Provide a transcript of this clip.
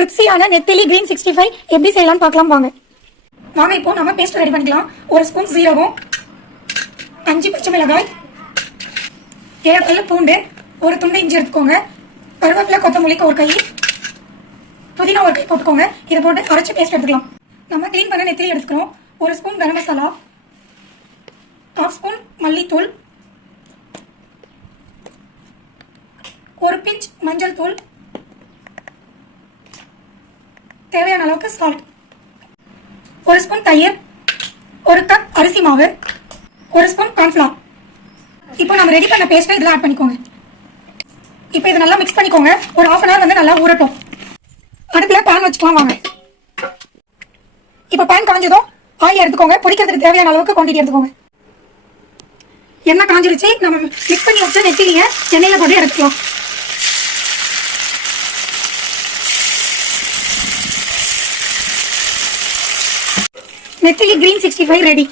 கிரிப்ஸியான நெத்திலி கிரீன் 65 எப்படி செய்யலாம்னு பார்க்கலாம் வாங்க. இப்போ நம்ம பேஸ்ட் ரெடி பண்ணிக்கலாம். ஒரு ஸ்பூன் சீரகம், 5 பச்சை மிளகாய், 7 பல்லு பூண்டு, ஒரு துண்டு இஞ்சி எடுத்துக்கோங்க. கருவேப்பிலை, கொத்தமல்லி ஒரு கை, புதினா ஒரு கை போட்டுக்கோங்க. இதை போட்டு அரைச்சி பேஸ்ட் எடுத்துக்கலாம். நம்ம க்ளீன் பண்ண நெத்திலி எடுத்துக்கிறோம். ஒரு ஸ்பூன் கரம் மசாலா, 1/2 ஸ்பூன் மல்லித்தூள், ஒரு பிஞ்ச் மஞ்சள் தூள், தேவையான அளவுக்கு சால்ட், ஒரு ஸ்பூன் தயிர், ஒரு கப் அரிசி மாவு, ஒரு ஸ்பூன் கார்ன்ஃப்ளவர். இப்போ நம்ம ரெடி பண்ண பேஸ்ட்டை இதில் ஆட் பண்ணிக்கோங்க. இப்போ இதை நல்லா மிக்ஸ் பண்ணிக்கோங்க. ஒரு 1/2 hour வந்து நல்லா ஊறட்டும். அடுப்பில் பேன் வச்சுக்கலாம் வாங்க. இப்போ பேன் காஞ்சதும் ஆயில் எடுத்துக்கோங்க. பொரிக்கிறதுக்கு தேவையான அளவுக்கு குவான்டிட்டி எடுத்துக்கோங்க. எண்ணெய் காஞ்சிருச்சு. நம்ம மிக்ஸ் பண்ணி வச்ச நெத்திலியை எண்ணெயில் போட்டு எடுத்துக்கலாம். நெத்திலி கிரீன் 65 ரெடி.